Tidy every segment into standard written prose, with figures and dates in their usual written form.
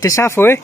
Desafo eh.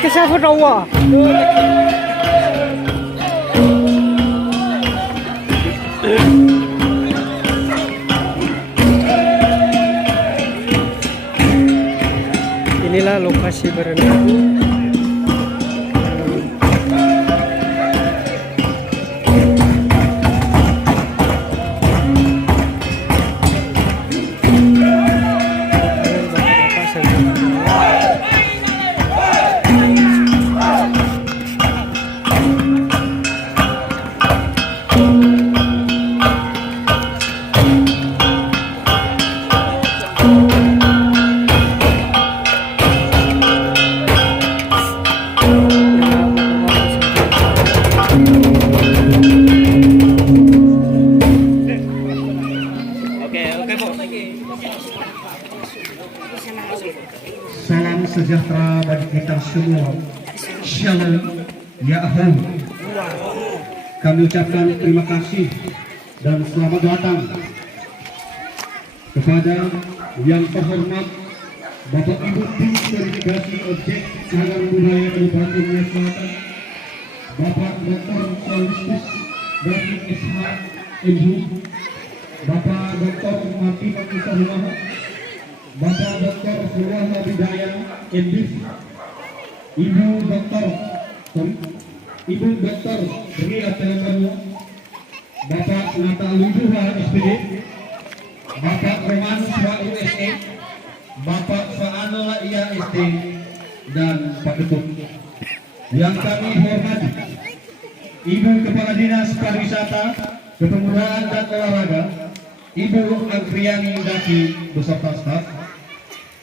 Desafo rawa. Inilah lokasi berenang. Salam sejahtera bagi kita semua. Shalom Yahoo. Kami ucapkan terima kasih dan selamat datang kepada yang terhormat Bapak Ibu Tim Verifikasi Objek Cagar Budaya Kabupaten Nias Selatan, Bapak Dr. Solistis David SH MH, Bapak Dr. Martin Isahullah, Bapak Dr. Surya Bidaya MDiv, Ibu Dr. Ria Telekamu, Bapak Nata Lujuha SPD, Bapak Romanus USA, Bapak Faanola IASD, dan Pak Ketum. Yang kami hormati Ibu Kepala Dinas Pariwisata, Kepemudaan dan Olahraga, Ibu Agriani Daki beserta staf.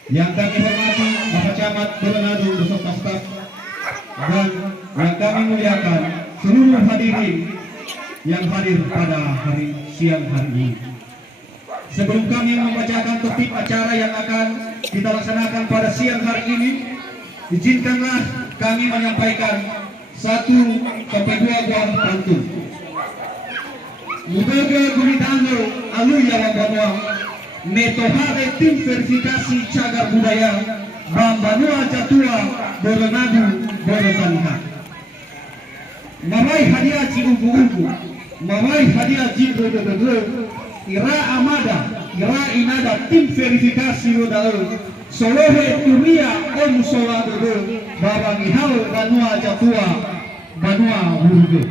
Yang kami hormati Bapak Camat Belenadu beserta staf, dan yang kami muliakan seluruh hadirin yang hadir pada siang hari ini. Sebelum kami membacakan tertib acara yang akan kita laksanakan pada siang hari ini, izinkanlah kami menyampaikan 1-2 buah pantun. Mudaga guritano aluya Banua metohare tim verifikasi cagar budaya Banua Jatua Boronadu Borotanha. Mawai hadiah ci ubu-ubu, mawai hadiah ci dodo-dodo, ira amada, ira inada tim verifikasi rodalo, solohe turia om sola dodo, babang ihau Banua Jatua, Banua Burugo.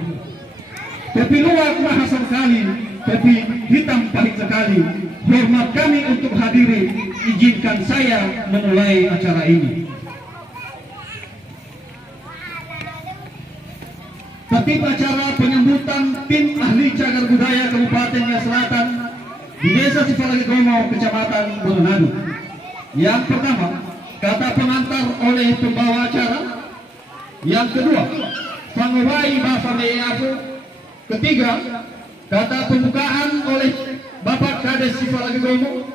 Tapi luar mahasiswa sekali, tapi hitam pahit sekali. Hormat kami untuk hadiri, izinkan saya memulai acara ini. Tertib acara penyambutan tim ahli cagar budaya Kabupaten Nia Selatan di Desa Sipalagigomo, Kecamatan Boronadu. Yang pertama, kata pengantar oleh pembawa acara. Yang kedua, pangawai Bapak Meyafu. Ketiga, kata pembukaan oleh Bapak Kades Sipalagigomo.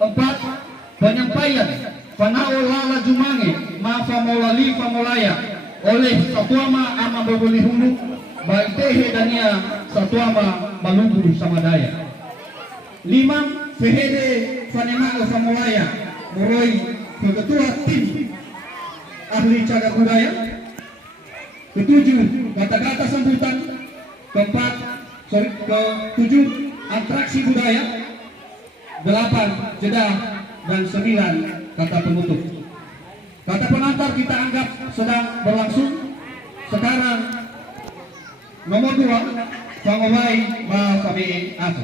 4, penyampaian Panao Lala Jumange Mafa Molali Famolaya oleh Satuama Ama Boboli Hulu Baitehe Dania Satuama Malugu Samadaya. 5, Fehede Fanema Famolaya Moroi ketua tim ahli cagar budaya. 7, kata-kata sambutan. Ke-7, atraksi budaya. 8, jeda, dan 9, kata penutup. Kata pengantar kita anggap sedang berlangsung. Sekarang nomor 2, pangawai Bapak Aku.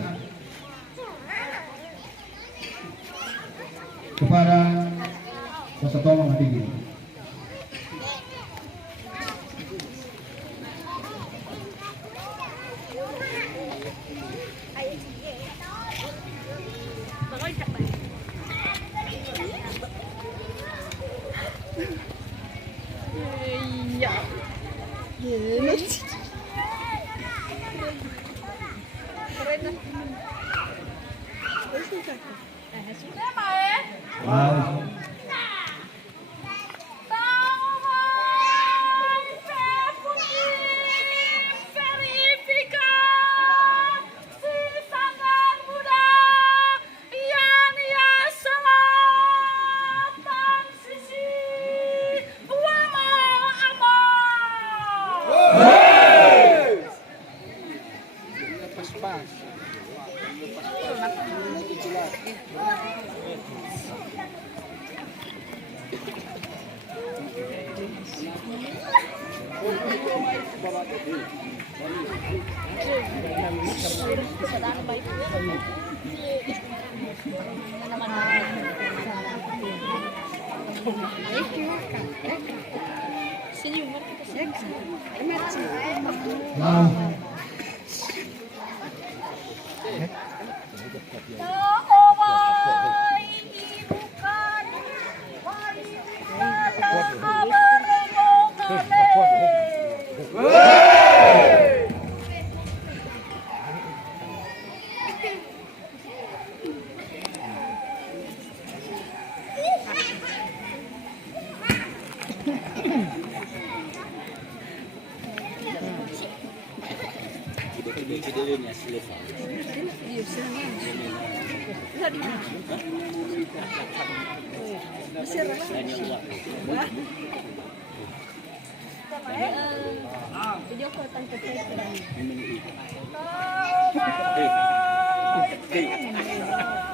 Kepada peserta nanti ini. Wow.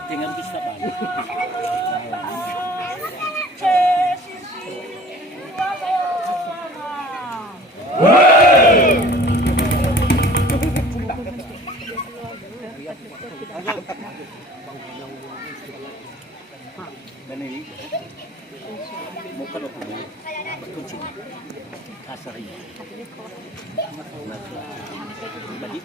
Dengan bisa dan ini bukan kucing kasar ini bagi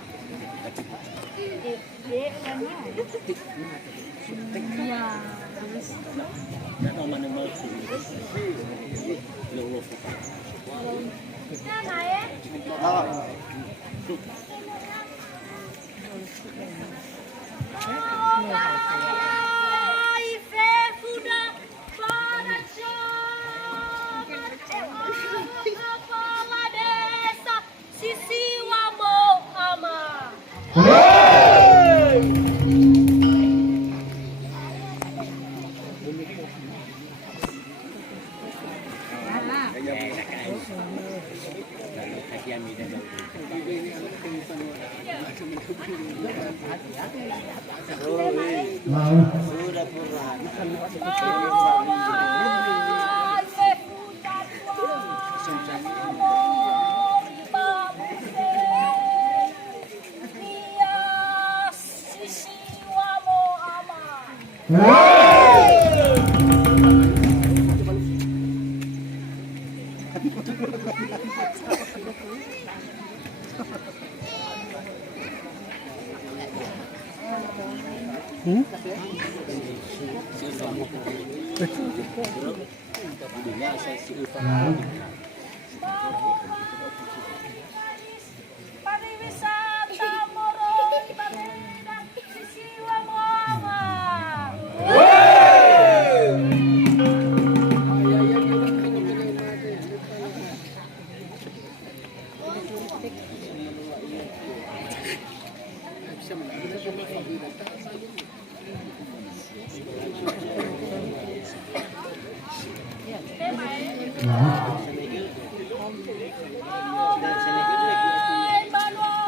Pariwisata Moron Balindak Sisiwa Moama.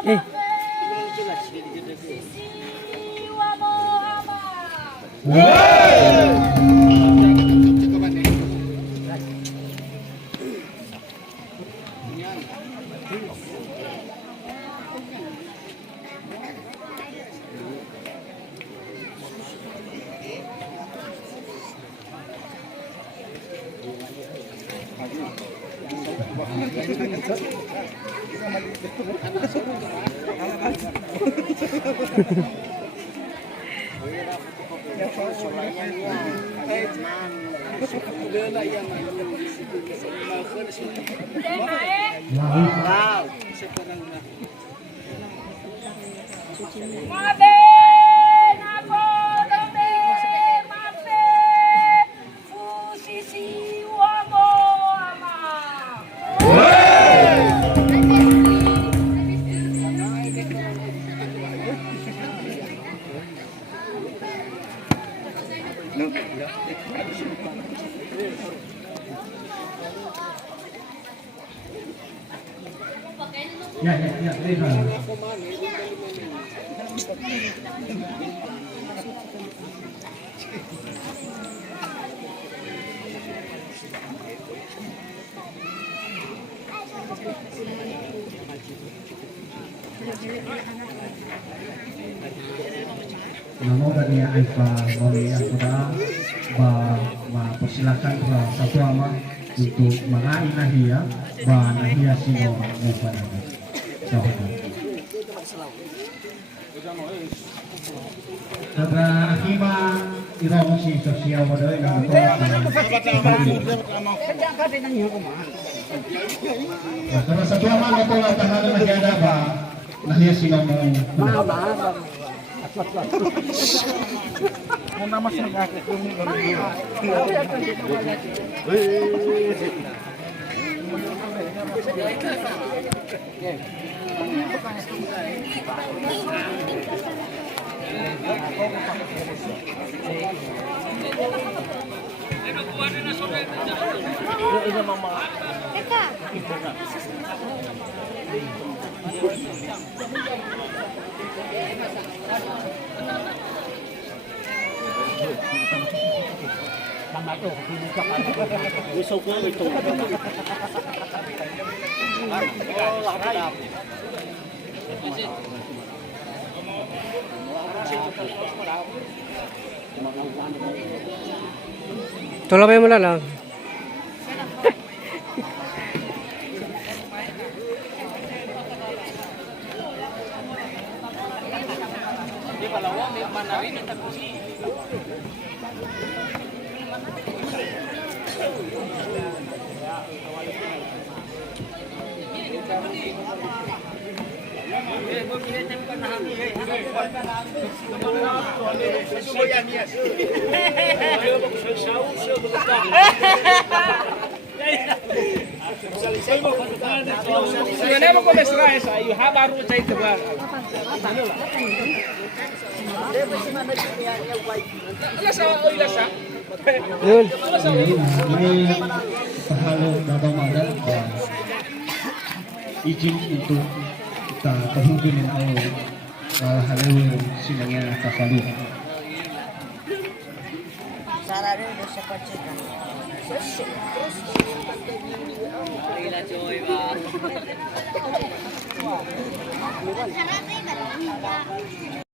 Eh. Sisiwa Moama. Mabe nako dobe mabe Sisiwa Moama. Ya, lihat. Namo dan ya Aifa Mori Akuda persilakan ke satu ama untuk mengai nahia nahia sino pada sahabat. Karena hima irong si sosial model yang karena satu ama notol tahanan nahia ada nahia sino Tolong mo na lang. Sebenarnya mau komentar saya, baru saya tebar. Yun. Ini pahalo datang ada izin untuk kita kemungkinan hal-hal sinangnya kakali. Sarado udah seperti itu.